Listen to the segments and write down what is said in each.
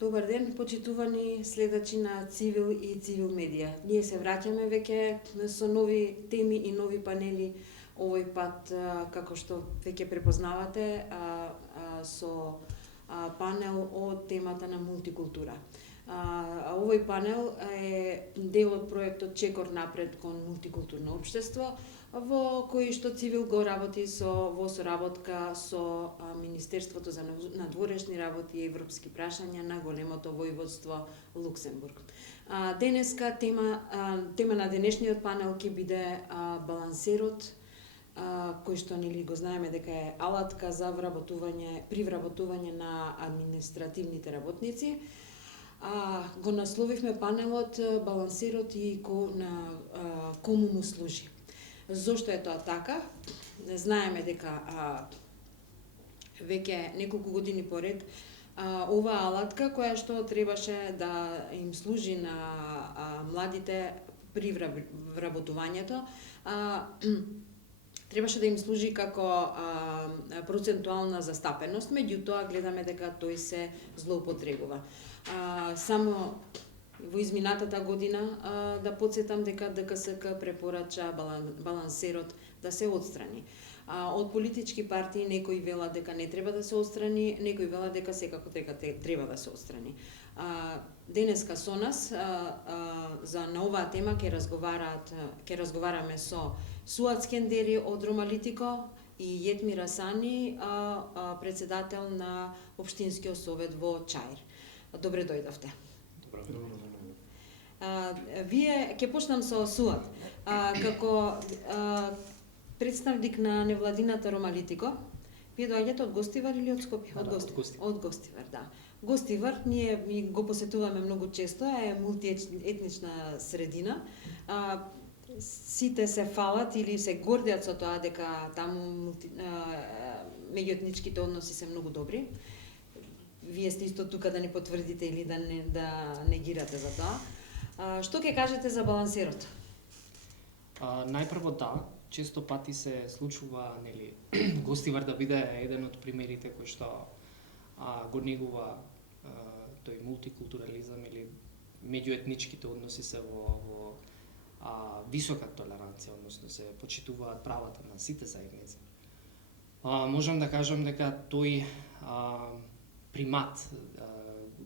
Добар ден, почитувани следачи на Цивил и Цивил медија. Ние се враќаме веќе со нови теми и нови панели. Овој пат, како што веќе препознавате, со панел од темата на мултикултура. Овој панел е дел од проектот Чекор напред кон мултикултурно општество, во кој што Цивил го работи во соработка со Министерството за надворешни работи и европски прашања на големото војводство Луксембург. Денеска тема на денешниот панел ќе биде балансерот, кој што нели го знаеме дека е алатка за при вработување на административните работници. Го насловивме панелот балансерот и кому му служи. Зошто е тоа така? Знаеме дека веќе неколку години поред оваа алатка која што требаше да им служи на младите при вработувањето, требаше да им служи како процентуална застапеност, меѓутоа гледаме дека тој се злоупотребува. Само во изминатата година да подсетам дека ДКСК препорача балансерот да се отстрани. Од политички партии некои велат дека не треба да се отстрани, некои велат дека секако треба да се отстрани. Денеска со нас на оваа тема ќе разговараме со Суад Скендери од Ромалитико и Јетмир Асани, председател на Општинскиот совет во Чаир. Добре дојдовте. Вие ќе почнам со Суад. Како представник на невладината Ромалитико, вие доаѓате од Гостивар или од Скопје? Од Гостивар, да. Гостивар ние го посетуваме многу често, е мултиетнична средина. Сите се фалат или се гордеат со тоа дека таму меѓуетничките односи се многу добри. Вие сте исто тука да не потврдите или да негирате за тоа. Што ќе кажете за балансерот? Најпрво да, често пати се случува, нели, Гостивар да биде еден од примерите кој што го негува тој мултикултурализам или меѓуетничките односи се во висока толеранција, односно се почитуваат правата на сите заедници. Можам да кажам дека тој примат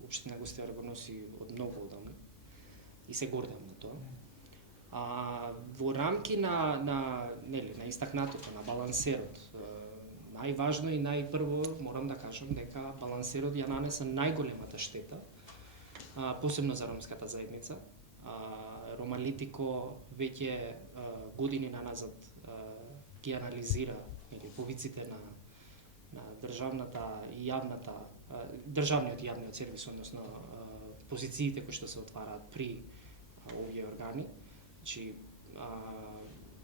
Општина Гостивар го носи од многу одамна и се гордам на тоа. Во рамки на истакнатото, на балансерот, најважно и најпрво морам да кажам дека балансерот ја нанеса најголемата штета, посебно за ромската заедница. Ромалитико веќе години наназад ги анализира повиците на државниот и јавниот сервис, односно позициите кои што се отвараат при овие органи. Значи,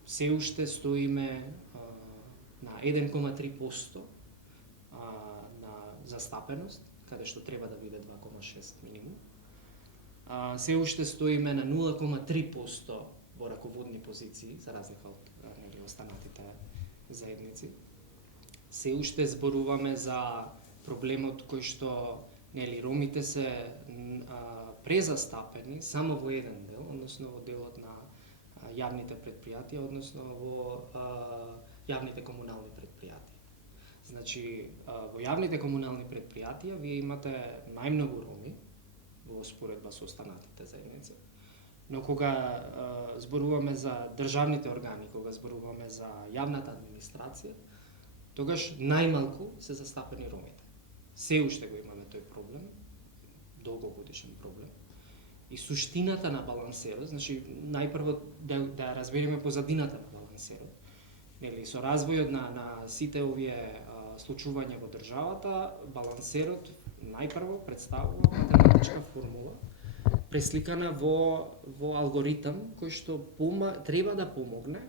се уште стоиме на 1,3% на застапеност, каде што треба да биде 2,6 минимум. Се уште стоиме на 0,3% во раководни позиции, за разлика од останатите заедници. Се уште зборуваме за проблемот кој што ромите се презастапени само во еден дел, односно во делот на јавните предпријатија, односно во јавните комунални предпријатија. Значи, во јавните комунални предпријатија вие имате најмногу роми во споредба со останатите заедници. Но кога зборуваме за државните органи, кога зборуваме за јавната администрација, тогаш најмалку се застапени ромите. Се уште го имаме тој проблем, долгогодишен проблем. И суштината на балансерот, значи најпрво да разбереме позадината на балансерот. Нели, со развојот на сите овие случувања во државата, балансерот најпрво представува математичка формула пресликана во алгоритам кој што треба да помогне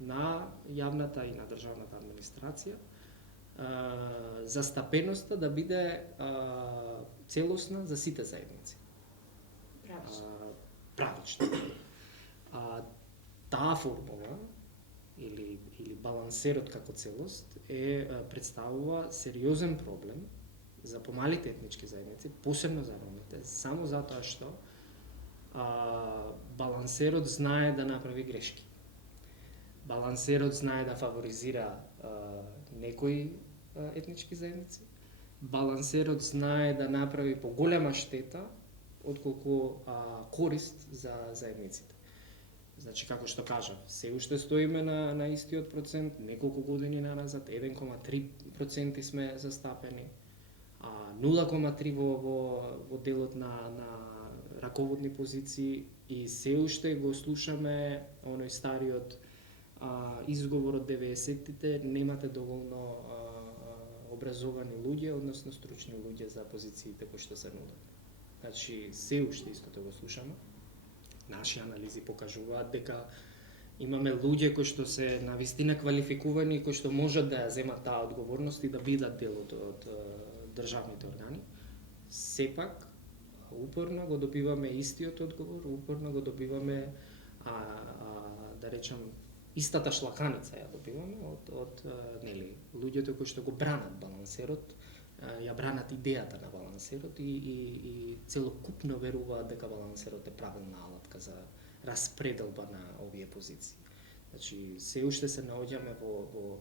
на јавната и на државната администрација застапеноста да биде целосна за сите заедници. Правично. Таа формула или балансерот како целост представува сериозен проблем за помалите етнички заедници, посебно за ромите, изборите, само затоа што балансерот знае да направи грешки. Балансерот знае да фаворизира некои етнички заедници. Балансерот знае да направи поголема штета отколку корист за заедниците. Значи, како што кажав, се уште стоиме на истиот процент, неколку години наназад, 1,3% сме застапени, 0,3% во делот на раководни позиции и се уште го слушаме оној стариот изговор од 90-тите, немате доволно образовани луѓе, односно стручни луѓе за позициите кои што се нудат. Значи, се уште истото го слушаме. Наши анализи покажуваат дека имаме луѓе кои што се навистина квалификувани, кои што можат да ја земат таа одговорност и да бидат дел од државните органи. Сепак, упорно го добиваме истиот одговор, упорно го добиваме, да речам, истата шлаканица ја добиваме од нели, луѓето кои што го бранат балансерот, ја бранат идејата на балансерот и целокупно веруваат дека балансерот е правилна алатка за распределба на овие позиции. Значи, се уште се наоѓаме во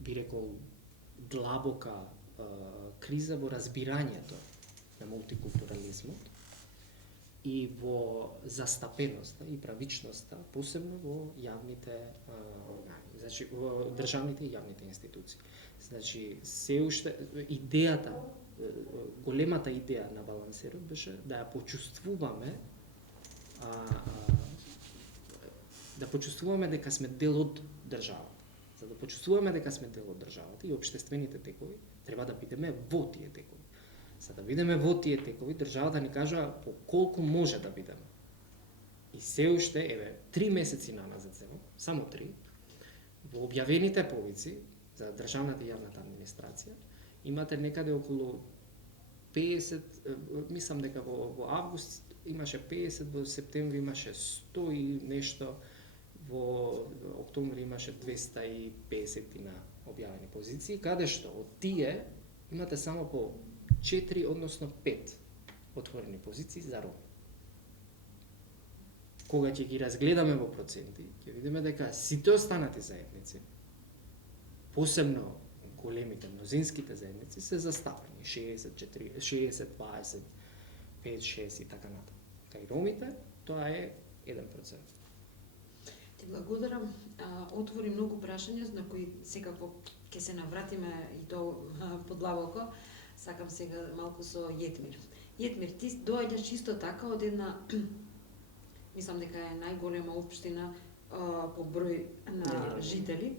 би рекол, длабока криза во разбирањето на мултикултурализмот и во застапеноста и правичноста, посебно во јавните органи, значи во државните и јавните институции. Значи, се уште идејата, големата идеја на балансерот беше да ја почувствуваме да почувствуваме дека сме дел од државата. За да почувствуваме дека сме дел од државата и општествените текови, треба да бидеме во тие текови. За да бидеме во тие текови, државата ни кажа по колку може да бидеме. И се уште, 3 месеци наназад, само 3, во објавените повици за државната и јавната администрација, имате некаде околу 50, мислам дека во август имаше 50, во септември имаше 100 и нешто, во октомври имаше 250 на објавени позиции, каде што од тие имате само по 4, односно 5 отворени позиции за роми. Кога ќе ги разгледаме во проценти, ќе видиме дека сите останати заедници, посебно големите мнозинските заедници, се застапени 60, 20, 5, 6 и така натаму. Кај ромите, тоа е 1%. Ти благодарам. Отвори многу прашања на кои секако ќе се навратиме и то подлабоко. Сакам сега малку со Јетмир. Јетмир, ти доаѓаш исто така од една, мислам дека е најголема општина по број на жители,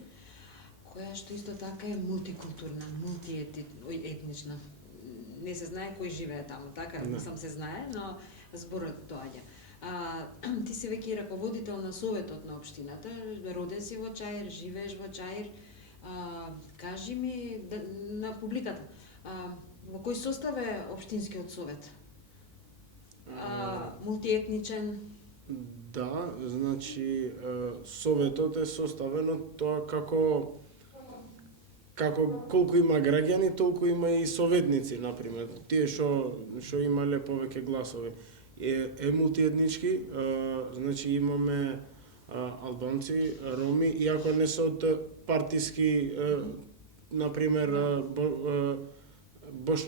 која што исто така е мултикултурна, мултиетнична. Не се знае кој живее таму, така? Мислам се знае, но зборот доаѓа. Ти си веќе раководител на советот на општината, роден си во Чаир, живееш во Чаир. Кажи ми на публиката, во кој состав е општинскиот совет? Мултиетничен? Да, значи советот е составен од тоа како колку има граѓани, толку има и советници, например. Тие што имале повеќе гласови. Е мултиетнички, значи имаме албанци, роми, иако не се од партиски, например,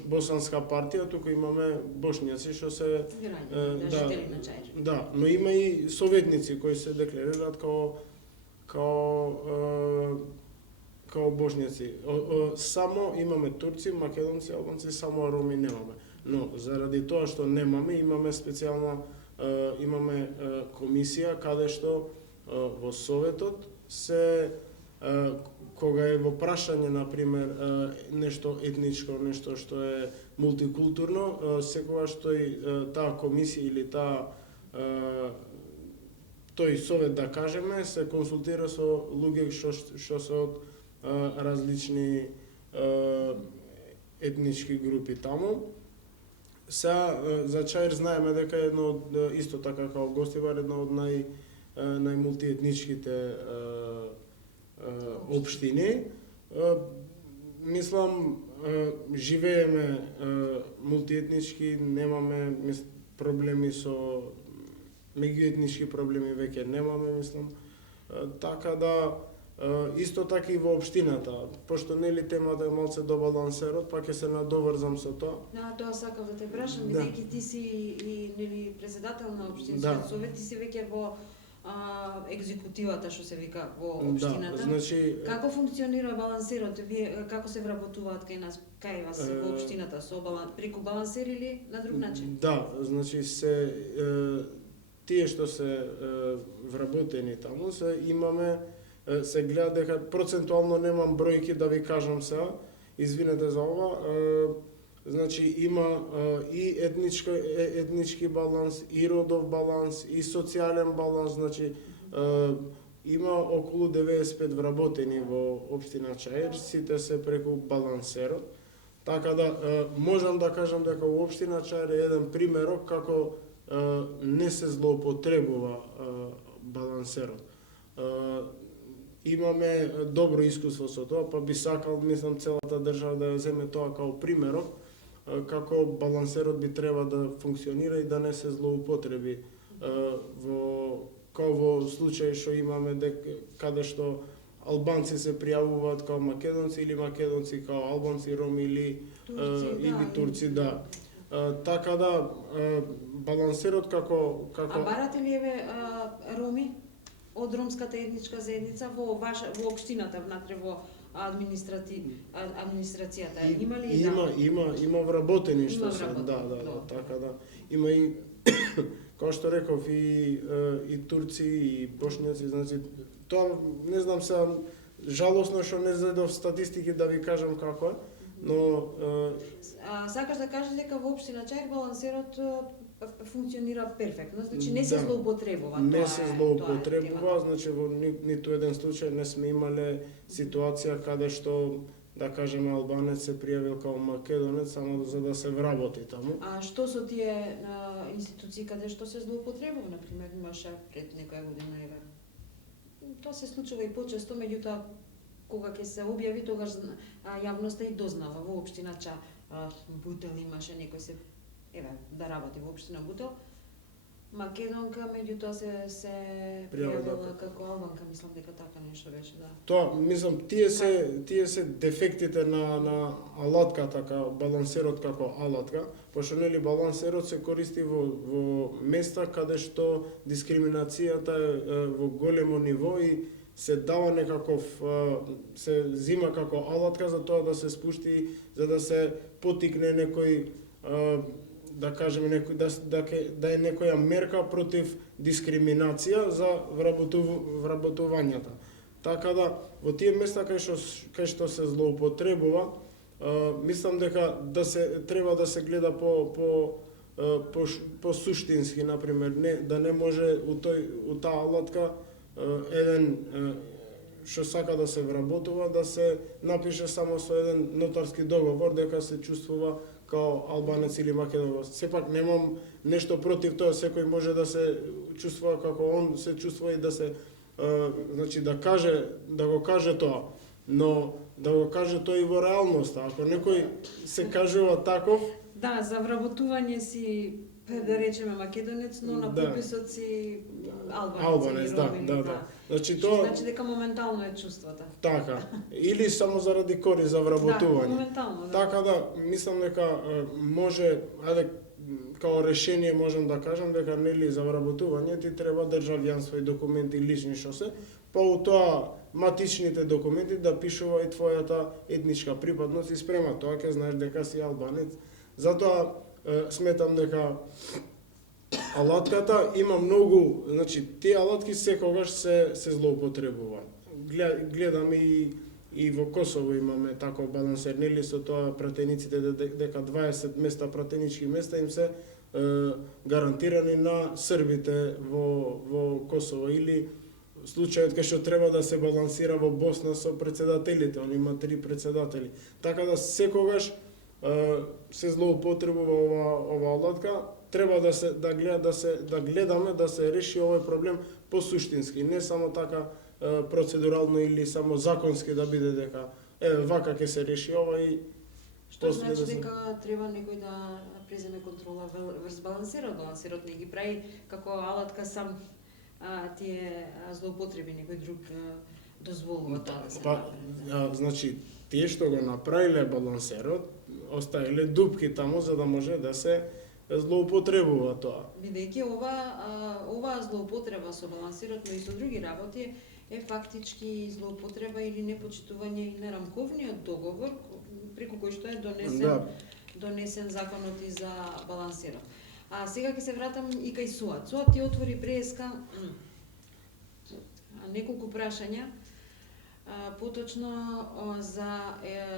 босанска партија, туку имаме бошњаци што се жители на Чаир. Да, но има и советници кои се декларираат као бошњаци. Само имаме турци, македонци, албанци, само роми немаме. Но заради тоа што немаме, имаме специјална имаме комисија каде што во советот се кога е во прашање, например, нешто етничко, нешто што е мултикултурно, секогаш таа комисија или тој совет, да кажеме, се консултира со луѓе што се од различни етнички групи таму. За Чаир знаеме дека е едно од, исто така како Гостивар, едно од најмултиетничките општини. Мислам, живееме мултиетнички, немаме проблеми со меѓуетнички проблеми веќе немаме, мислам. Така да исто така и во општината, пошто нели темата е малце до балансерот, па ќе се надоврзам со тоа. Тоа сакав да те прашам, Да. бидејќи ти си и нели председател на општинскиот Да. совет, ти си веќе во екзекутивата што се вика во Да, општината. значи Како функционира балансерот? Вие како се вработуваат кај нас, кај вас во општината со преку балансер или на друг начин? Да, значи тие што се вработени таму се гледа дека процентуално немам бројки да ви кажам сега, извинете за ова, значи има и етнички баланс, и родов баланс, и социјален баланс, значи има околу 95 вработени во општина Чаир, сите се преку балансерот. Така да можам да кажам дека во општина Чаир е еден примерок како не се злоупотребува балансерот. Имаме добро искуство со тоа, па би сакал, мислам, целата држава да ја земе тоа као примерок, како балансерот би треба да функционира и да не се злоупотреби као во случај што имаме каде што албанци се пријавуваат као македонци или македонци као албанци, роми или турци, да. Така да балансерот како А барате ли роми од ромската етничка заедница во општината внатре во администрацијата? Има ли? Има вработени што Има се, вработени, да, така да. Има и како што реков и турци и бошњаци, значи тоа не знам сега, жалосно што не зедов статистики да ви кажам како е, но сакаш да кажеш дека во општина Чаир балансерот функционира перфектно, значи не се Да. злоупотребува. не се злоупотребува, темата. значи во ниту еден случај не сме имале ситуација каде што да кажеме албанец се пријавил као македонец само за да се вработи таму. А што со тие институции каде што се злоупотребува, на пример, имаше пред некоја година, еве. Тоа се случува и почесто, меѓутоа кога ќе се објави, тогаш јавноста и дознава. Во општина Бутел имаше некој се да работи во општина Бутел. Македонка, меѓутоа се пријавила како албанка, мислам дека така нешто беше, да. Тоа, мислам, тие се дефектите на алатката, балансерот како алатка, пошто нели балансерот се користи во места каде што дискриминацијата е во големо ниво и се дава некаков, се зима како алатка за тоа да се спушти, за да се потикне некој, да кажеме, да е некоја мерка против дискриминација за вработувањата. Така да, во тие места кај што се злоупотребува, мислам дека треба да се гледа по суштински, например, да не може у таа алатка еден што сака да се вработува, да се напише само со еден нотарски договор дека се чувствува као албанец или македонец. Сепак немам нешто против тоа, секој може да се чувствува како он се чувствува и да се значи да го каже тоа, но да го каже тоа и во реалноста. Ако некој се кажува таков, да, за вработување си да речеме македонец, но на пописот си албанец, да. Значи тоа значи дека моментално е чувствата. Така, или само заради кори за вработување. Да, моментално, да. Така да, мислам дека може, као решение можам да кажам дека нели за вработување ти треба државјанство и документи лични што се, па у тоа матичните документи да пишува и твојата етничка припадност и спрема тоа ќе знаеш дека си албанец. Затоа сметам дека алатката има многу, значи тие алатки секогаш се злоупотребуваат. Гледам и во Косово имаме таков балансер, нели со тоа пратениците дека 20 места пратенички места им се гарантирани на србите во Косово или случајот кај што треба да се балансира во Босна со председателите, он има 3 председатели. Така да секогаш се злоупотребува ова алатка, треба да гледаме да се реши овој проблем посуштински, не само така процедурално или само законски да биде дека вака ќе се реши ова и Што после значи да се- дека треба некој да преземе контрола врз балансерот? Балансерот не ги прави како алатка сам тие злоупотреби, некој друг дозволува тоа да се направи. Значи, тие што го направиле балансерот, оставиле дупки таму за да може да се злоупотребува тоа. Бидејќи оваа злоупотреба со балансирот, но и со други работи, е фактички злоупотреба или непочитување и на рамковниот договор преку кој што е донесен законот и за балансирот. А сега ќе се вратам и кај СУАТ. СУАТ ти отвори преска неколку прашања, поточно за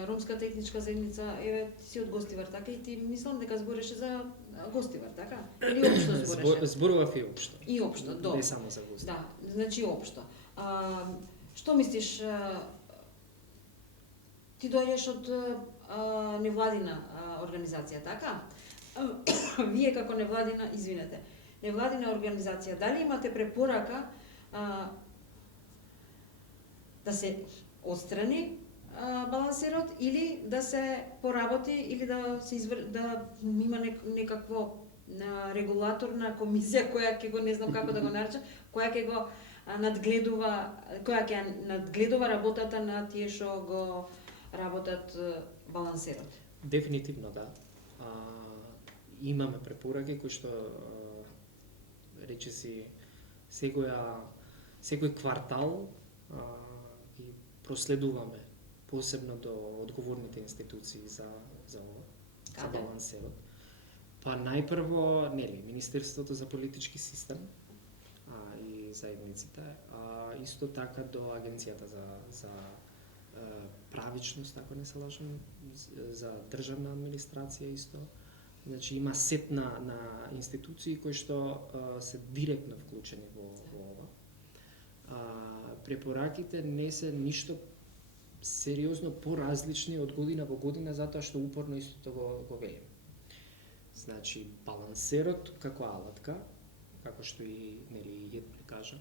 ромската етничка заедница. Еве, ти си од Гостивар, така, и ти мислам дека збореше за Гостивар, така? Или општо збореше? Зборував и општо. И општо, добро. Не само за Гостивар. Да, значи општо. Што мислиш, ти доаѓаш од невладина организација, така? Вие како невладина организација, дали имате препорака да се отстрани балансерот или да се поработи или да се да има некакво регулаторна комисија која ќе го, не знам како да го наречам, која ќе го надгледува, која ќе надгледува работата на тие што го работат балансерот? Дефинитивно да. Имаме препораки кои што речиси секој квартал и проследуваме посебно до одговорните институции за ова, за балансерот. Па најпрво, нели, Министерството за политички систем и заедниците, исто така до Агенцијата за правичност, ако не се лажам, за државна администрација исто. Значи има сет на институции кои што се директно вклучени во ова. Препораките не се ништо сериозно поразлични од година во година, затоа што упорно истото го велиме. Значи, балансерот како алатка, како што и Јет кажа,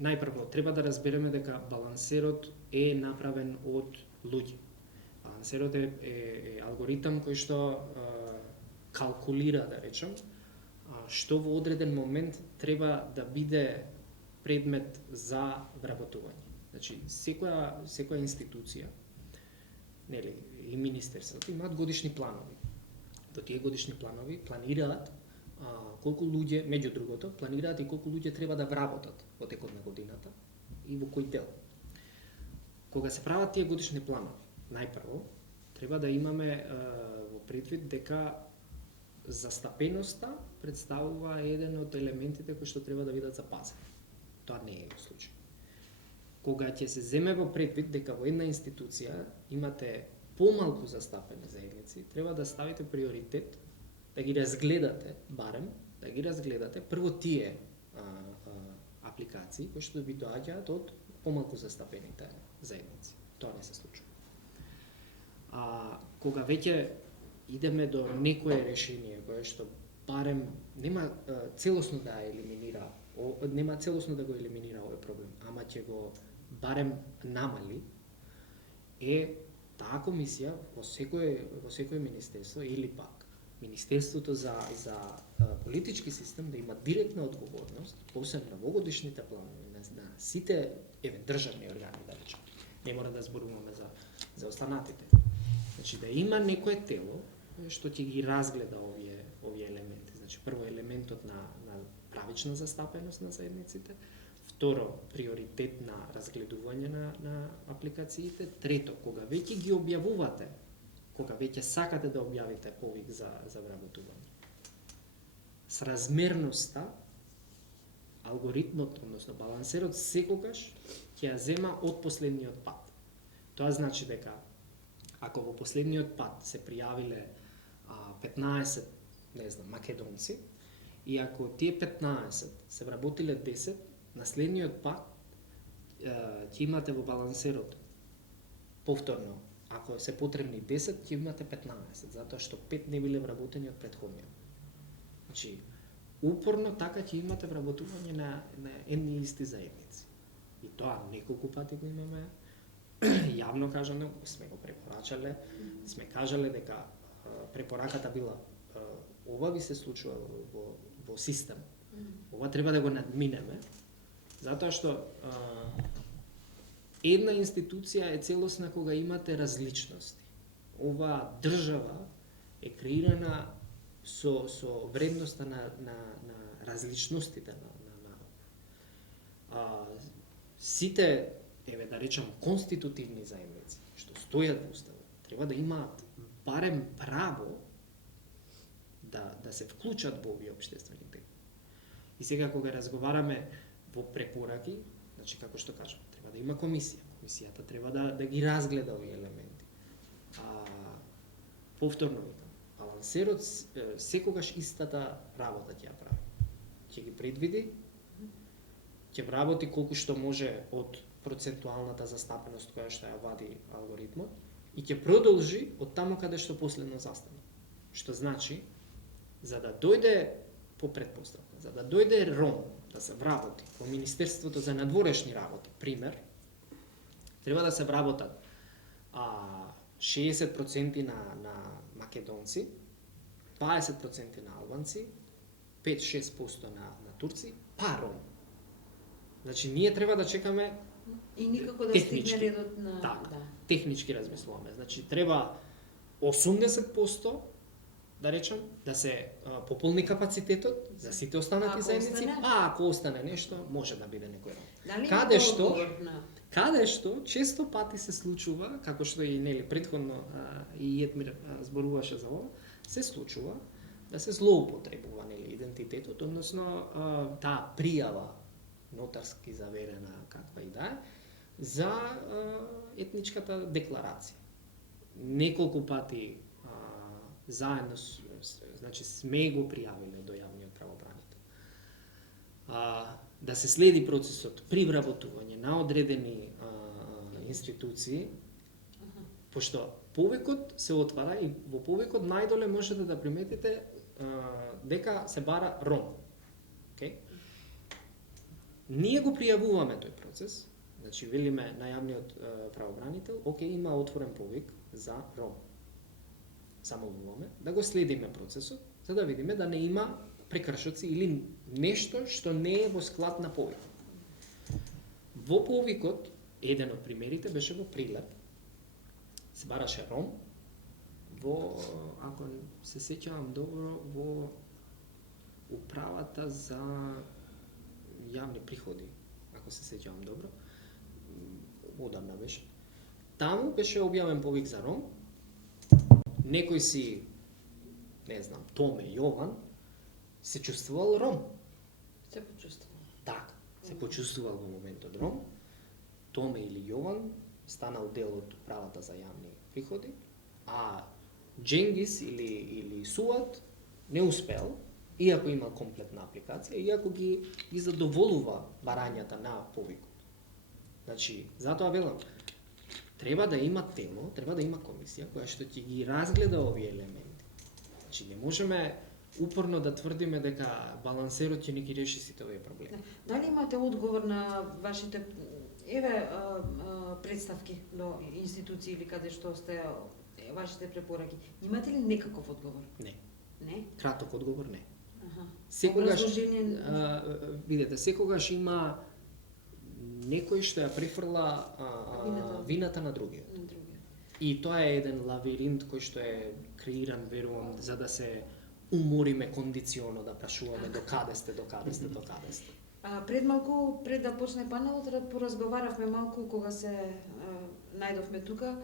најпрво треба да разбереме дека балансерот е направен од луѓе. Балансерот е алгоритам кој што калкулира, да речем, што во одреден момент треба да биде предмет за вработување. Значи, секоја институција, нели, и министерството имаат годишни планови. Во тие годишни планови планираат колку луѓе, меѓу другото, планираат и колку луѓе треба да вработат во текот на годината и во кој дел. Кога се прават тие годишни планови, најпрво треба да имаме во предвид дека застапеноста представува еден од елементите кои што треба да бидат запазени. Тоа не е случај. Кога ќе се земе во предвид дека во една институција имате помалку застапени заедници, треба да ставите приоритет да ги разгледате, барем, да ги разгледате прво тие апликации кои што ви доаѓаат од помалку застапените заедници. Тоа не се случува. Кога веќе идеме до некое решение кое што барем нема целосно да елиминира, нема целосно да го елиминира овој проблем, ама ќе го барем намали, е таа комисија во секој министерство или пак Министерството за политички систем да има директна одговорност, посебно во годишните планови на сите државни органи, да речем. Не мора да зборуваме за останатите. Значи да има некое тело што ќе ги разгледа овие елементи. Значи прво елементот на правична застапеност на заедниците, второ приоритет на разгледување на апликациите, трето кога веќе ги објавувате, кога веќе сакате да објавите повик за вработување. Сразмерноста, алгоритмот, односно балансерот секогаш ќе ја зема од последниот пат. Тоа значи дека ако во последниот пат се пријавиле 15, не знам, македонци, и ако тие 15 се вработиле 10, на следниот пат ќе имате во балансерот повторно, ако се потребни 10, ќе имате 15, затоа што 5 не биле вработени од претходниот. Значи, упорно така ќе имате вработување на едни и исти заедници. И тоа неколку пати го имаме јавно кажано, сме го препорачале, сме кажале дека препораката била ова би се случува во систем. Ова треба да го надминеме, затоа што една институција е целосна кога имате различности. Ова држава е креирана со вредноста на различностите на сите, еве да речам, конститутивни заедници, што стојат во уставот, треба да имаат барем право да се вклучат во овие општествени теми. И сега кога разговараме во препораки, значи како што кажам, треба да има комисија. Комисијата треба да ги разгледа овие елементи. Повторно викам, балансерот секогаш истата работа ќе ја прави. Ќе ги предвиди, ќе вработи колку што може од процентуалната застапеност која што ја вади алгоритмот и ќе продолжи од таму каде што последно застане. Што значи, за да дојде по предпоставка, за да дојде Ром да се вработи во Министерството за надворешни работи, пример, треба да се вработат 60% на македонци, 20% на албанци, 5-6% на турци, па Ром. Значи, ние треба да чекаме и никако да технички. стигне редот на... Так, технички размислуваме. Значи, треба 80%, да речем, да се пополни капацитетот за сите останати заедници, ако остане нешто, може да биде некој Ром. Дали Каде што често пати се случува, како што и нели претходно и Етмир зборуваше за ова, се случува да се злоупотребува нели идентитетот, односно таа пријава нотарски заверена каква и да е за етничката декларација. Неколку пати заедно значи сме го пријавиле до јавниот правобранител. Да се следи процесот при вработување на одредени институции, пошто повикот се отвара и во повикот најдоле можете да приметите дека се бара Ром. Okay? Ние го пријавуваме тој процес, значи велиме на јавниот правобранител, има отворен повик за Ром. Замолуваме да го следиме процесот, за да видиме да не има прекршоци или нешто што не е во склад на повикот. Во повикот, еден од примерите беше во Прилеп. Се бараше Ром во, ако се сеќавам добро, во управата за јавни приходи, ако се сеќавам добро. Одамна беше. Таму беше објавен повик за Ром. Некој си, не знам, Томе Јован, се чувствувал Ром. Се почувствувал. Така, се почувствувал во моментот Ром. Томе или Јован станал дел од управата за јавни приходи, а Дженгис или Суат не успел, иако имал комплетна апликација, иако ги задоволува барањата на повикот. Значи, затоа велам, треба да има тело, треба да има комисија која што ќе ги разгледа овие елементи. Значи, не можеме упорно да тврдиме дека балансерот ќе не ги реши сите овие проблеми. Дали имате одговор на вашите представки до институции или каде што сте вашите препораки? Имате ли некаков одговор? Не. Не? Краток одговор не. Секогаш видете, секогаш има некој што ја префрла вината на другиот. И тоа е еден лавиринт кој што е креиран, верувам, за да се умориме кондиционо да прашуваме до каде сте. Пред малку, пред да почне панелот, поразговаравме малку кога се најдовме тука.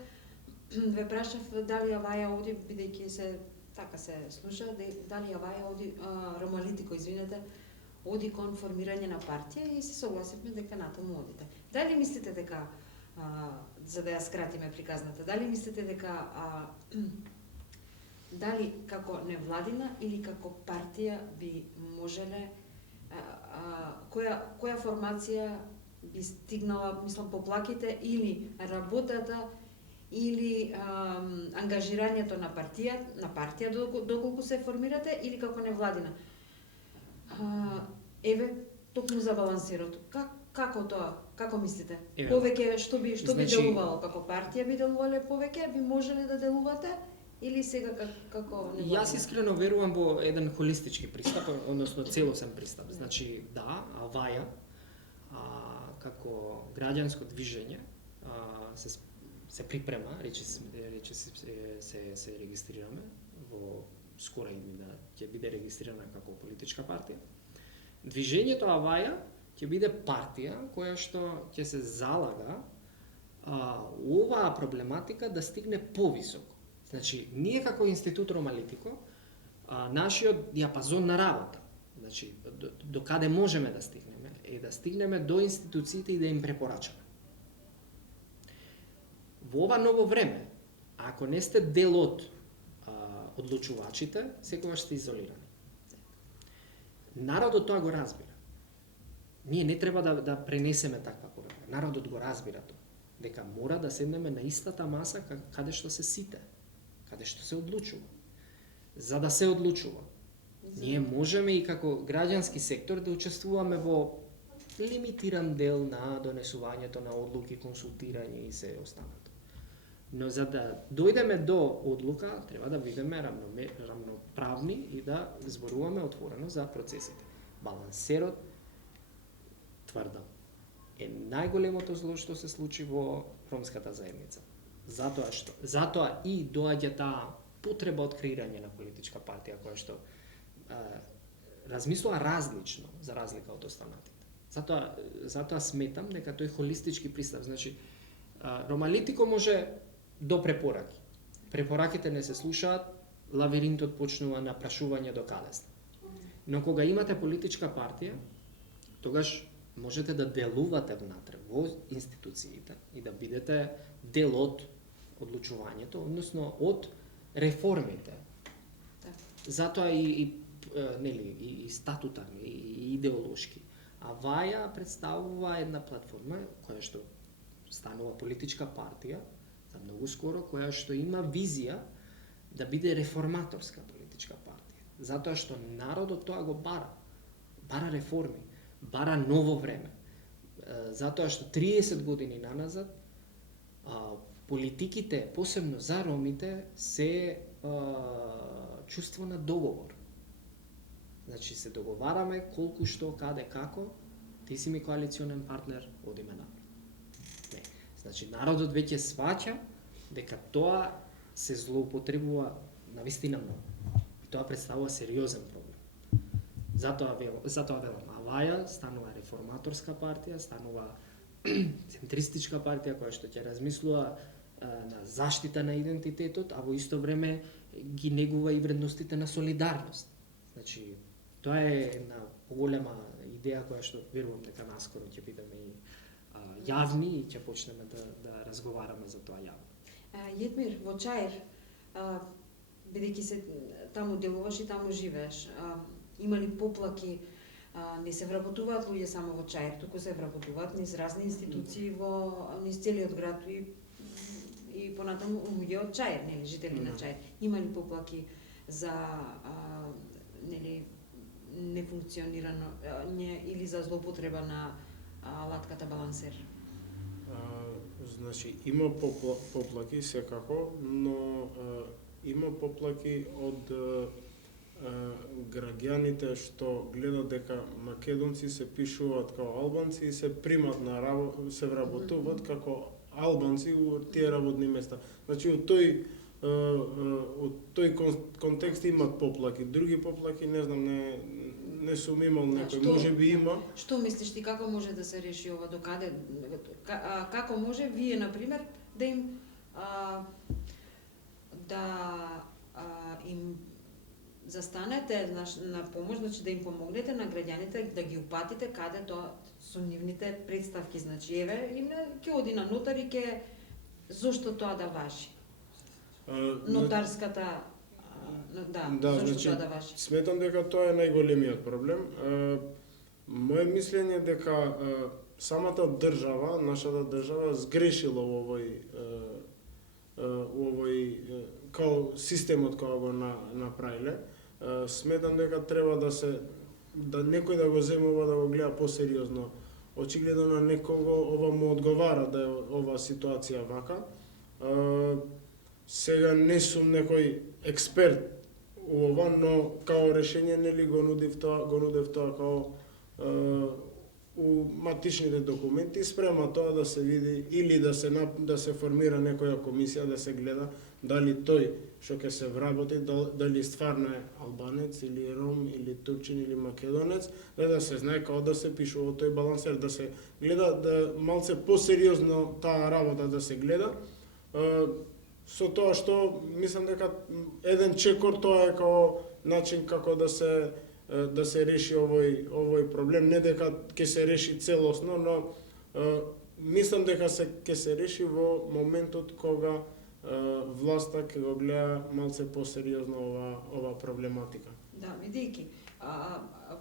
Ве прашав дали ја Ваја оди, бидејќи се така се слуша, дали ја Ваја оди, Ромалитико, извинете, оди кон формирање на партија и се согласивме дека натаму одите. Дали мислите дека, за да ја скратиме приказната, дали мислите дека дали како невладина или како партија би можеле, која формација би стигнала, мислам, по плаките или работата или ангажирањето на партија доколку се формирате или како невладина? Еве, токму за балансирот. Како тоа? Како мислите? Еве, Повеќе што би значи- делувало како партија би делувале повеќе, би можеле да делувате или сега како не Јас искрено верувам во еден холистички пристап, односно целосен пристап. Значи, да, Аваја како граѓанско движење се припрема, рече се регистрираме во скоро идни да ќе биде регистрирана како политичка партија. Движењето Аваја ќе биде партија која што ќе се залага оваа проблематика да стигне повисоко. Значи, ние како Институт Ромалитико, нашиот диапазон на работа, значи, до каде можеме да стигнеме, е да стигнеме до институциите и да им препорачаме. Во ова ново време, ако не сте дел од одлучувачите, секогаш сте изолирани. Народот тоа го разбира. Ние не треба да пренесеме таква порака. Народот го разбира тоа. Дека мора да седнеме на истата маса каде што се сите, каде што се одлучува. За да се одлучува, ние можеме и како граѓански сектор да учествуваме во лимитиран дел на донесувањето на одлуки, консултирање и се останато. Но за да дојдеме до одлука, треба да бидеме рамноправни и да зборуваме отворено за процесите. Балансерот, тврдам, е најголемото зло што се случи во ромската заедница. Затоа и доаѓа таа потреба од креирање на политичка партија која што размислува различно за разлика од останатите. Затоа сметам дека тој холистички пристап, значи Ромалитико може до препораки. Препораките не се слушаат, лавиринтот почнува на прашување до каде сте. Но кога имате политичка партија, тогаш можете да делувате внатре во институциите и да бидете дел од одлучувањето, односно од реформите. Затоа и статута, и идеолошки. Аваја представува една платформа која што станува политичка партија за многу скоро, која што има визија да биде реформаторска политичка партија. Затоа што народот тоа го бара. Бара реформи, бара ново време. Затоа што 30 години наназад политиките, посебно за ромите, се чувство на договор. Значи се договараме колку што, каде, како, ти си ми коалиционен партнер, одиме напред. Не. Значи народот веќе сваќа дека тоа се злоупотребува навистина многу. И тоа представува сериозен проблем. Затоа велам, Аваја станува реформаторска партија, станува центристичка партија која што ќе размислува на заштита на идентитетот, а во исто време ги негува и вредностите на солидарност. Значи, тоа е една поголема идеја која што верувам дека наскоро ќе бидеме и јавни и ќе почнеме да разговараме за тоа јавно. Јетмир, во Чаир, бидејќи се таму делуваш и таму живееш, има ли поплаки, не се вработуваат луѓе само во Чаир, туку се вработуваат низ разни институции низ целиот град и понатаму луѓе од Чаир, нели, жители на Чаир. Има ли поплаки за нефункционирање или за злоупотреба на латката балансер? Значи, има поплаки секако, но има поплаки од граѓаните што гледат дека македонци се пишуваат како албанци и се примат на се вработуваат како албанци во тие работни места. Значи, од тој контекст имат поплаки. Други поплаки, не знам, не сум имал некој, може би има. Што мислиш ти, како може да се реши ова, докаде, како може вие, например, да им застанете на помош, значи да им помогнете на граѓаните, да ги упатите каде тоа со нивните представки, значи еве, ќе оди на нотар и зошто тоа да важи? Нотарската зошто значи, тоа да важи? Сметам дека тоа е најголемиот проблем. Моje мислење дека самата држава, нашата држава сгрешила во овој као системот кој го направиле. Сметам дека треба да некој да го земува, да го гледа посериозно очигледно на некого ова му одговара да е ова ситуација вака. Сега не сум некој експерт у ова, но као решение нели го нудев тоа као у матичните документи, спрема тоа да се види или да се формира некоја комисија да се гледа дали тој што ќе се вработи дали стварно е албанец или ром или турчин или македонец, да се знае како да се пишува тој балансер, да се гледа да малце посериозно таа работа да се гледа. Со тоа што мислам дека еден чекор тоа е као начин како да се реши овој проблем, не дека ќе се реши целосно, но мислам дека ќе се реши во моментот кога власта ќе го гледа малце посериозно ова проблематика. Да, видејќи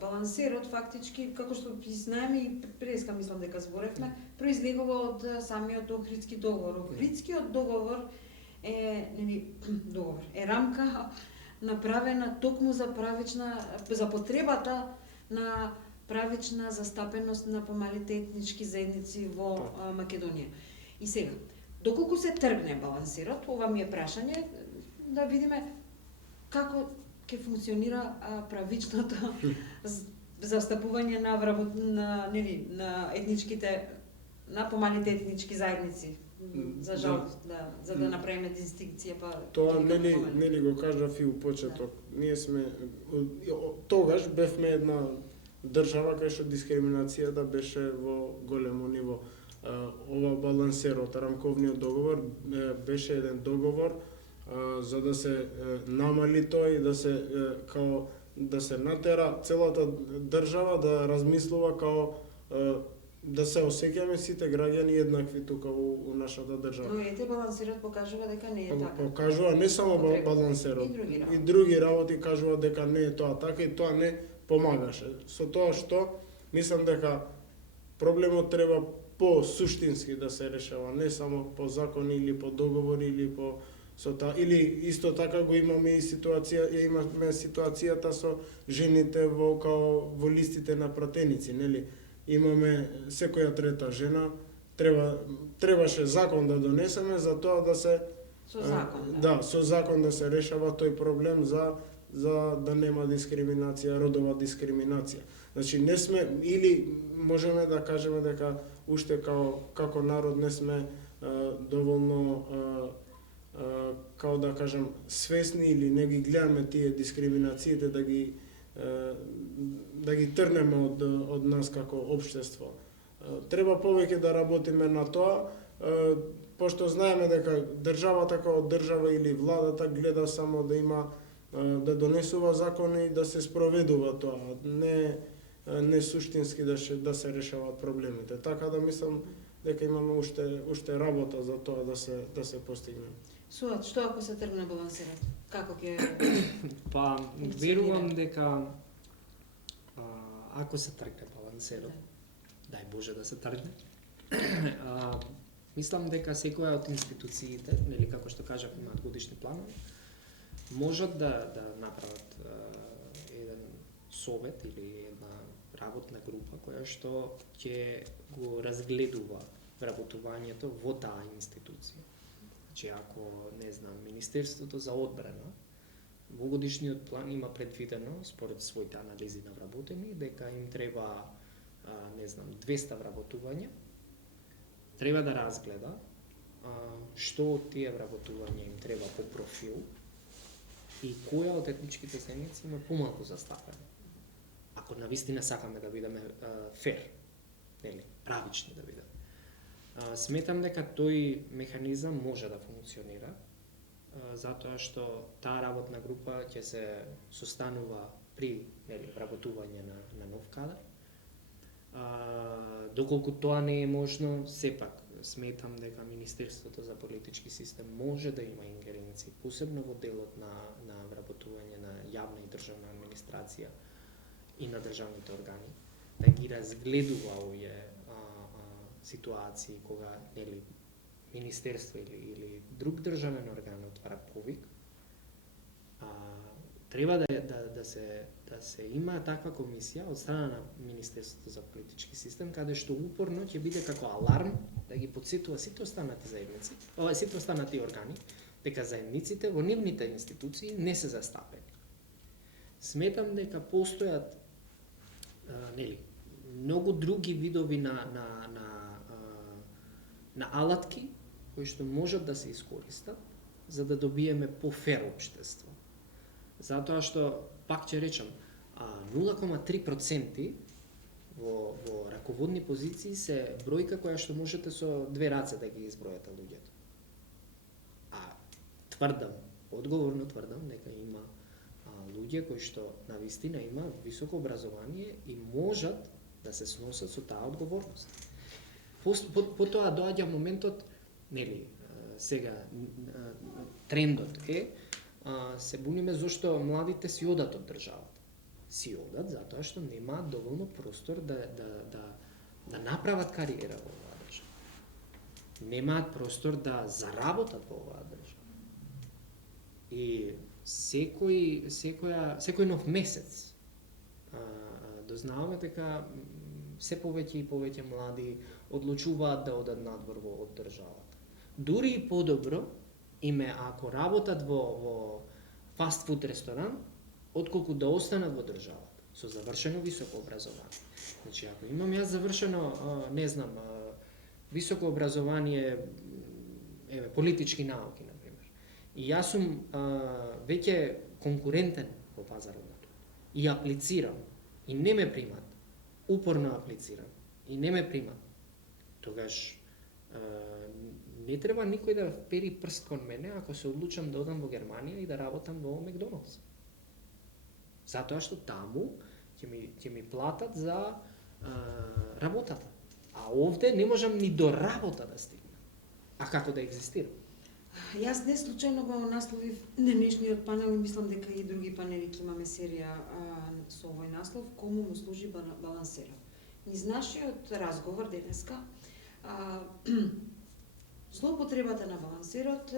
балансерот фактички, како што признаеме и преска мислам дека зборевме, произлегува од самиот Охридски договор. Охридскиот договор е рамка направена токму за потребата на правична застапеност на помалите етнички заедници во Македонија. И сега, доколку се тргне балансирот, ова ми е прашање, да видиме како ќе функционира правичното застапување на етничките, на помалите етнички заедници. За жалост, за да направиме дистинкција, тоа нели го кажав и у почеток. Ние сме тогаш бевме една држава кај што дискриминацијата беше во големо ниво. Ова балансерот, рамковниот договор беше еден договор за да се намали тој и да се натера целата држава да размислува да се осеќаме сите граѓани еднакви тука у нашата држава. Но ете балансерот покажува дека не е така. Покажува не само балансерот, и други работи кажува дека не е тоа така и тоа не помагаше. Со тоа што мислам дека проблемот треба по-суштински да се решава, не само по закони или по договори или исто така го имаме ситуацијата со жените во листите на пратеници, нели? Имаме секоја трета жена, требаше закон да донесеме за тоа да се со закон да се решава тој проблем за да нема дискриминација, родова дискриминација. Значи не сме или можеме да кажеме дека уште како народ не сме доволно да кажам свесни или не ги гледаме тие дискриминациите да ги трнеме од нас како општество. Треба повеќе да работиме на тоа, пошто знаеме дека државата како држава или владата гледа само да донесува закони и да се спроведува тоа, не суштински да се решаваат проблемите. Така да мислам дека имаме уште работа за тоа да се постигне. Суат, што ако се тргне балансират? Како ќе верувам дека ако се тргне балансерот, дај Боже да се тргне, мислам дека секоја од институциите, нели како што кажав, имаат годишни планови, можат да направат еден совет или една работна група која што ќе го разгледува вработувањето во таа институција. Значи, ако, не знам, Министерството за одбрана во годишниот план има предвидено, според своите анализи на вработени, дека им треба, 200 вработувања, треба да разгледа што од тие вработувања им треба по профил и која од етничките заедници има помалку застапена. Ако навистина сакаме да бидеме фер, правични да бидеме. Сметам дека тој механизам може да функционира, затоа што таа работна група ќе се состанува при вработување на нов кадар. Доколку тоа не е можно, сепак сметам дека Министерството за политички систем може да има ингеренции, посебно во делот на вработување на јавна и државна администрација и на државните органи, да ги разгледува овие ситуации кога Министерство или друг државен орган отвара повик, треба да се има таква комисија од страна на Министерството за политички систем, каде што упорно ќе биде како аларм да ги потсетува сите останати заедници, сите останати органи, дека заедниците во нивните институции не се застапени. Сметам дека постојат многу други видови на алатки кои што можат да се искористат за да добиеме пофер општество. Затоа што, пак ќе речам, 0,3% во раководни позиции се бројка која што можете со две раце да ги избројате луѓето. Тврдам, одговорно тврдам, дека има луѓе кои што навистина има високо образование и можат да се сносат со таа одговорност. Потоа доаѓа моментот, сега трендот е, се буниме зошто младите си одат од државата. Си одат затоа што немаат доволно простор да направат кариера во оваа држава. Немаат простор да заработат во оваа држава. И секој нов месец дознаваме дека се повеќе и повеќе млади одлучуваат да одат надвор од државата. Дури и подобро име ако работат во фастфуд ресторан, отколку да останат во државата со завршено високо образование. Значи, ако имам јас завршено, високо образование, политички науки, например, и јас сум веќе конкурентен во пазарот на труд, и аплицирам, и не ме примат, упорно аплицирам, и не ме примат, тогаш не треба никој да впери прст кон мене ако се одлучам да одам во Германија и да работам во Макдоналдс. Затоа што таму ќе ми платат за работата. А овде не можам ни до работа да стигнам. А како да екзистирам? Јас не случајно го насловив денешниот панел и мислам дека и други панели ќе имаме серија со овој наслов, кому му служи балансерот. Низ нашиот разговор денеска, злоупотребата на балансерот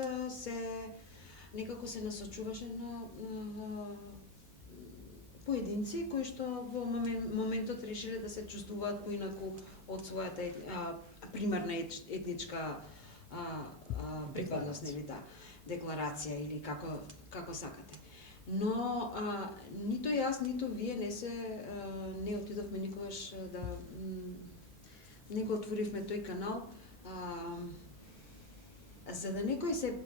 некако се насочуваше на поединци кои што во моментот решиле да се чувствуваат поинаку од својата примарна етничка припадност, декларација или како сакате. Но нито јас, нито вие не отидовме никогаш не го отворивме тој канал за да некој се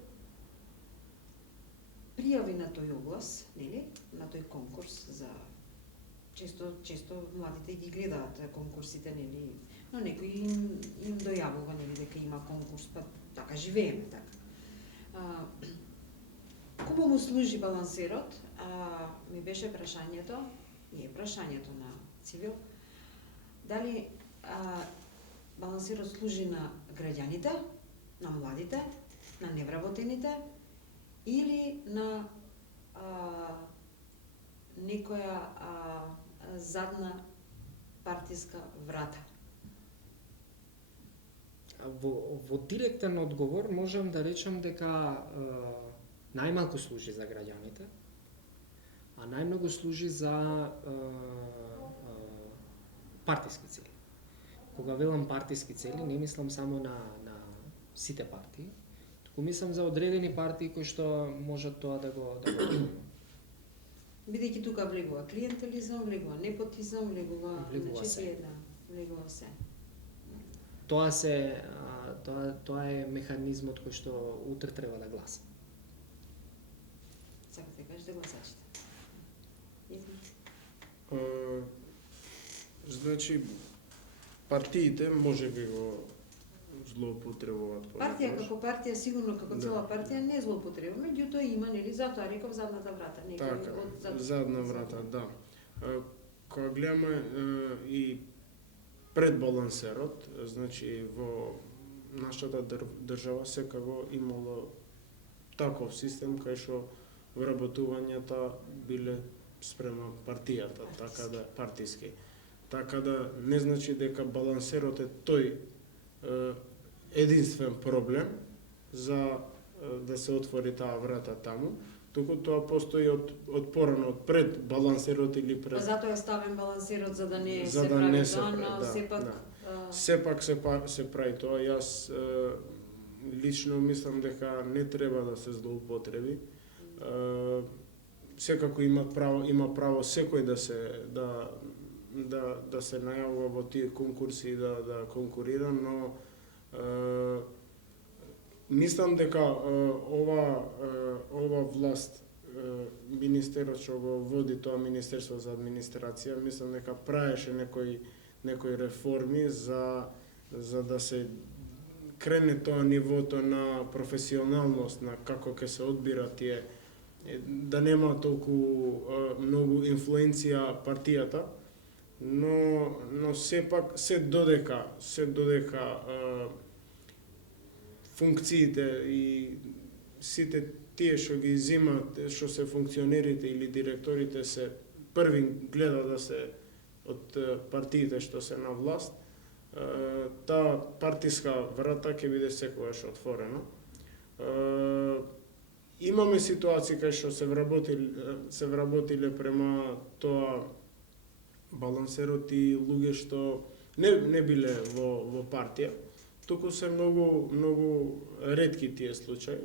пријави на тој оглас, на тој конкурс за често младите ги гледаат конкурсите, но некој им дојавува дека има конкурс, па така живееме така. Кому му служи балансерот? Ми беше прашањето, не е прашањето на Цивил, дали балансерот служи на граѓаните, на младите, на невработените или на некоја задна партиска врата? Во директен одговор можам да речам дека најмалку служи за граѓаните, а најмногу служи за партиски цели. Кога велам партиски цели, не мислам само на сите партии, туку мислам за одредени партии кои што можат тоа да го Бидејќи тука влегува клиентелизам, влегува непотизам, влегува се. Влегува се. Тоа е механизмот кој што утре треба да гласа. Сакате кажете гласачите? Значи, партиите може би го злоупотребуваат. Партија како партија, сигурно како цела партија не злоупотреба, меѓутоа има, затоа реков задната врата, Така, задна врата, да. Кога гледаме и пред балансерот, значи во нашата држава секако имало таков систем кај што вработувањата биле спрема партијата, така да партиски. Така да не значи дека балансерот е тој единствен проблем за да се отвори таа врата таму, туку тоа постои од порано, од пред балансерот или Па пред... затоа е ставен балансирот за да не За се да прави не се тоа, прави, но да, сепак да. Сепак се прави тоа. Јас лично мислам дека не треба да се злоупотреби. Секако има право секој да се најавува во тие конкурси и да конкурира, но мислам дека ова власт, министерот што го води тоа Министерство за администрација, мислам дека правеше некои реформи за да се крене тоа нивото на професионалност, на како ќе се одбира тие, да нема толку многу инфлуенција партијата, но сепак се додека функциите и сите тие што ги земат, што се функционерите или директорите се први гледа да се од партиите што се на власт, таа партиска врата ќе биде секогаш отворена. Имаме ситуации кај што се вработиле према тоа балансерот и луѓе што не биле во партија, туку се многу ретки тие случаи.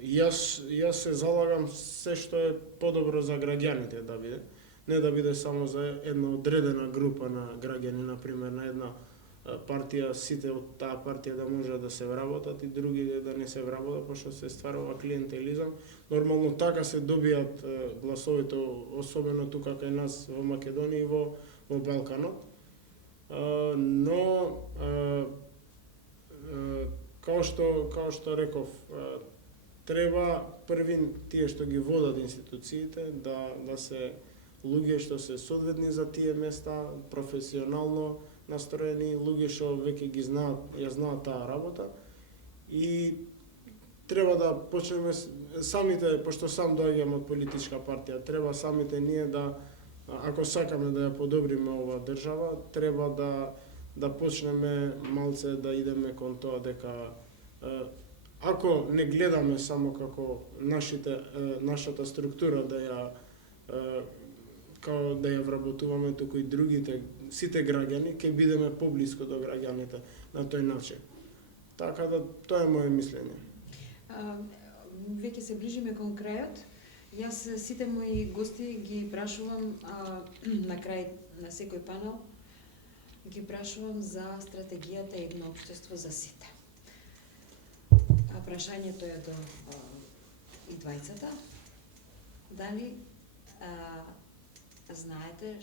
Јас се залагам се што е подобро за граѓаните да биде, не да биде само за една одредена група на граѓани, например на една партија, сите од таа партија да можат да се вработат и другите да не се вработат, пошто се стварува клиентелизам. Нормално така се добијат гласовите, особено тука кај нас во Македонија и во Балканот. Но као што реков, треба први тие што ги водат институциите да се луѓе што се соодветни за тие места, професионално настроени, луѓе што веќе ја знаат таа работа и треба да почнеме самите, пошто сам доаѓам од политичка партија, треба самите ние да, ако сакаме да ја подобриме оваа држава, треба да почнеме малце да идеме кон тоа дека ако не гледаме само како нашата структура да ја вработуваме, туку и другите, сите граѓани, ќе бидеме поблиско до граѓаните на тој начин. Така да, тоа е моје мислење. Веќе се ближиме кон крајот. Јас сите мои гости ги прашувам на крај на секој панел, ги прашувам за стратегијата Едно општество за сите. Прашањето е до и двајцата. Дали знаете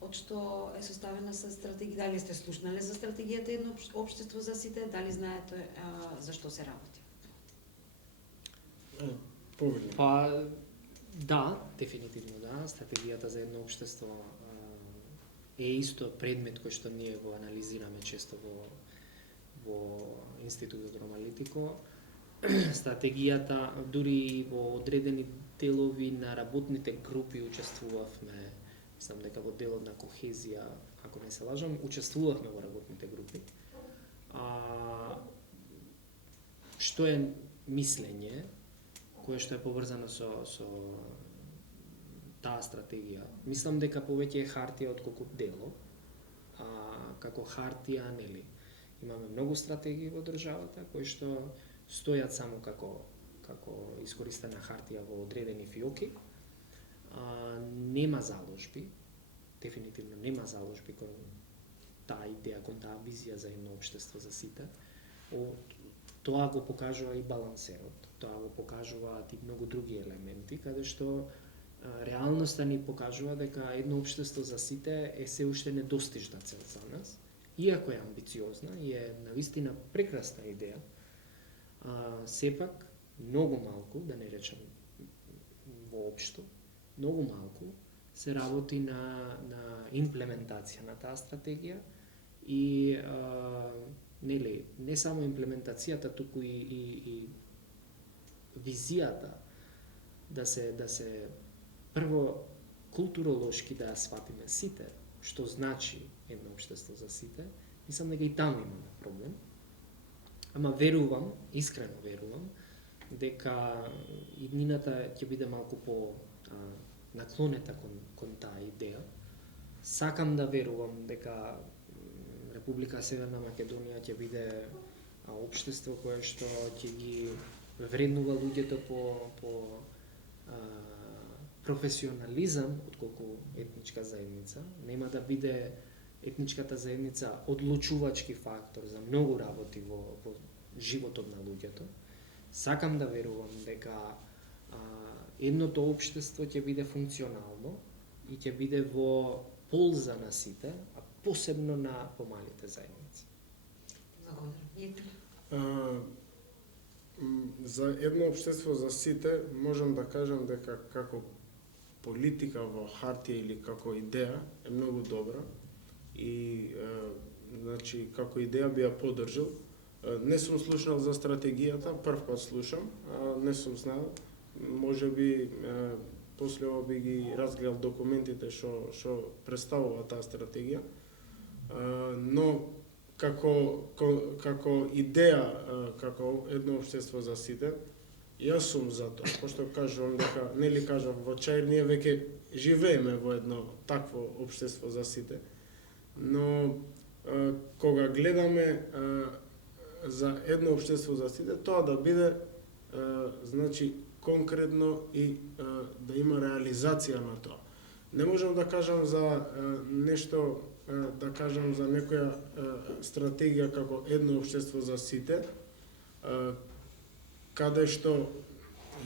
од што е составена со стратегија, дали сте слушнале за стратегијата Едно општество за сите, дали знаете за што се работи? Па да, дефинитивно да, стратегијата за едно општество е исто предмет кој што ние го анализираме често во Институтот Ромалитико. Стратегијата, дури во одредени делови на работните групи учествувавме, мислам дека во делот на кохезија, ако не се лажам, учествувавме во работните групи. Што е мислење кое што е поврзано со таа стратегија? Мислам дека повеќе е хартија отколку дело. Како хартија, нели, имаме многу стратегии во државата кои што стојат само како искористена хартија во одредени фиоки. Нема заложби, дефинитивно нема заложби кон таа идеја, кон таа визија за едно општество за сите. Тоа го покажува и балансерот, тоа го покажуваат и многу други елементи, каде што реалноста ни покажува дека едно општество за сите е се уште недостижна цел за нас, иако е амбициозна и е навистина прекрасна идеја. Сепак, многу малку, да не речам воопшто, многу малку се работи на имплементација на таа стратегија и нели, не само имплементацијата, туку и визијата да се прво културолошки да ја сватиме сите, што значи едно општество за сите. Мислам дека и таму имаме проблем. Ама верувам, искрено верувам, дека иднината ќе биде малку по наклонета кон таа идеја. Сакам да верувам дека Република Северна Македонија ќе биде општество кое што ќе ги вреднува луѓето по професионализам отколку етничка заедница. Нема да биде етничката заедница одлучувачки фактор за многу работи во животот на луѓето. Сакам да верувам дека едното општество ќе биде функционално и ќе биде во полза на сите, а посебно на помалите заедници. Благодарам. За едно општество за сите можам да кажам дека како политика во хартија или како идеја е многу добра и значи како идеја би ја поддржал. Не сум слушнал за стратегијата, прв пат слушам, не сум знал. Можеби после ова би ги разгледал документите што представува таа стратегија. Но како идеја, како едно општество за сите, јас сум за тоа, пошто кажувам дека, нели кажав, во Чаир ние веќе живееме во едно такво општество за сите, но кога гледаме за едно општество за сите, тоа да биде значи конкретно и да има реализација на тоа. Не можам да кажам за нешто, да кажам за некоја стратегија како едно општество за сите, каде што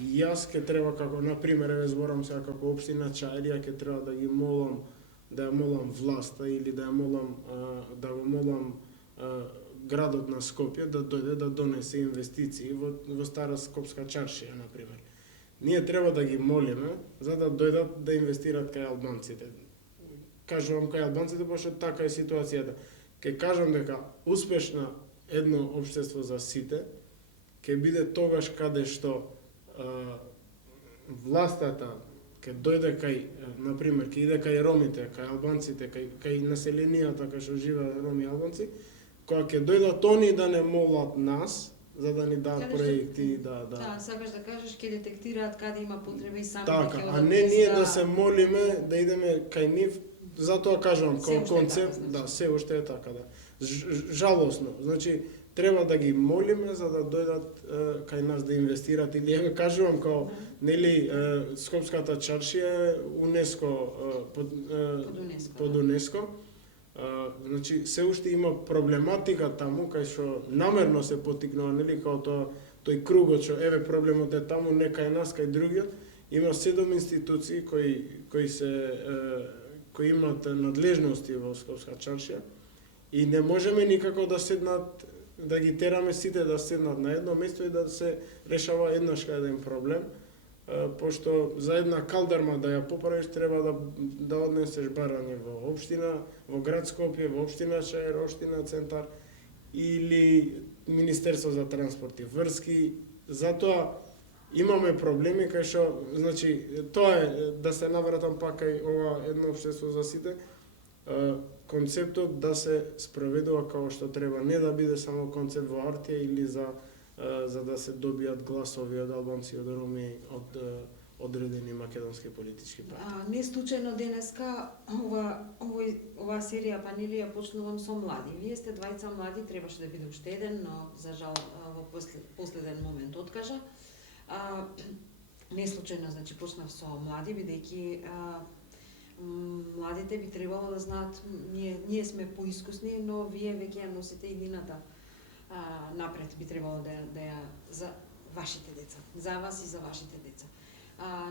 јас ке треба како, например, еве зборам сега како општина Чаир, ја ке треба да ги молам, да ја молам власта или да ја молам, да го молам градот на Скопје да дојде да донесе инвестиции во Стара Скопска чаршија, например. Ние треба да ги молиме за да дојдат да инвестират кај албанците. Кажувам кај албанците, пошто така е ситуацијата. Ке кажам дека успешна едно општество за сите ќе биде тогаш каде што властата ќе дојде кај, например, ќе иде кај ромите, кај албанците, кај населенијата кај што живеат роми и албанци, кога ќе дојдат они да не молат нас, за да ни дадат проекти, да. Сакаш да кажеш ќе детектираат каде има потреба и сами така, ќе а не ние да се молиме, да идеме кај нив, затоа кажувам, као концепт, така, да, се уште е така, да. Жалосно, значи, треба да ги молиме за да дојдат кај нас да инвестират, или еве кажувам као, нели, Скопската чаршија е УНЕСКО, под УНЕСКО, значи се уште има проблематика таму кај што намерно се поттикнува, нели, као тој кругот што еве проблемот е таму, не кај нас, кај другиот. Има 7 институции кои имаат надлежности во Скопска чаршија и не можеме никако да седнат, да ги тераме сите да седнат на едно место и да се решава еднаш еден проблем, пошто за една калдарма да ја поправиш треба да однесеш барање во општина, во град Скопје, во општина Чаир, општина Центар или Министерство за транспорт и врски. Затоа имаме проблеми кај што, значи, тоа е да се навратам пак кај ова едно општество за сите, концептот да се спроведува како што треба, не да биде само концепт во артија или за да се добијат гласови од албанци, од роми, од одредени македонски политички партии. Не случајно денеска ова серија панели ја почнувам со млади. Вие сте двајца млади, требаше да биде уште еден, но за жал во последен момент откажа. Не случајно, значи почнав со млади, бидејќи младите би требало да знаат, ние сме поискусни, но вие веќе ја носите иднината напред, би требало да ја за вашите деца, за вас и за вашите деца.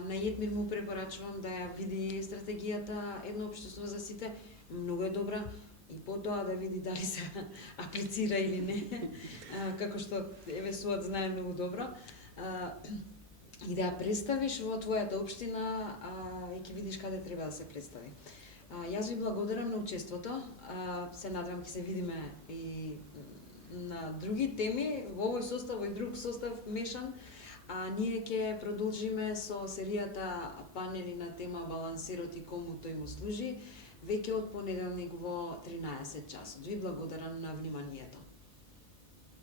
На Јетмир му препорачувам да ја види стратегијата едно општество за сите, многу е добра, и потоа да види дали се аплицира или не, како што еве Суат знае многу добро, и да ја представиш во твојата општина и ќе видиш каде треба да се представи. Јас ви благодарам на учеството, се надевам ќе се видиме и на други теми, во овој состав, во друг состав мешан, ние ќе продолжиме со серијата панели на тема балансирот и кому тој му служи, веќе од понеделник во 13 часот. Ви благодарам на вниманието.